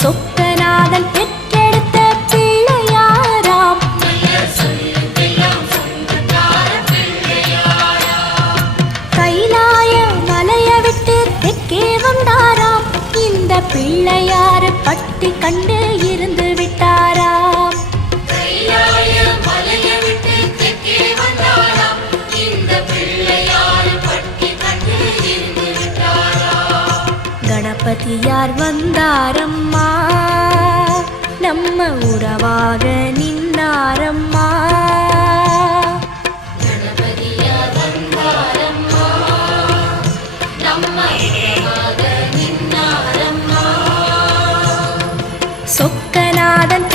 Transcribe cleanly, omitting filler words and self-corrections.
சொக்கநாதன் பெற்றெடுத்த பிள்ளையாராம். கைலாய மலைய விட்டு தெற்கே வந்தாராம். இந்த பிள்ளையாரு பட்டி கண்டு இருந்து விட்டாராம். கணபதியார் வந்தாரம்மா, நம்ம உறவாக நின்னாரம்மா. கணபதியார் வந்தாரம்மா, நம்ம உறவாக நின்னாரம்மா. சொக்கநாதன்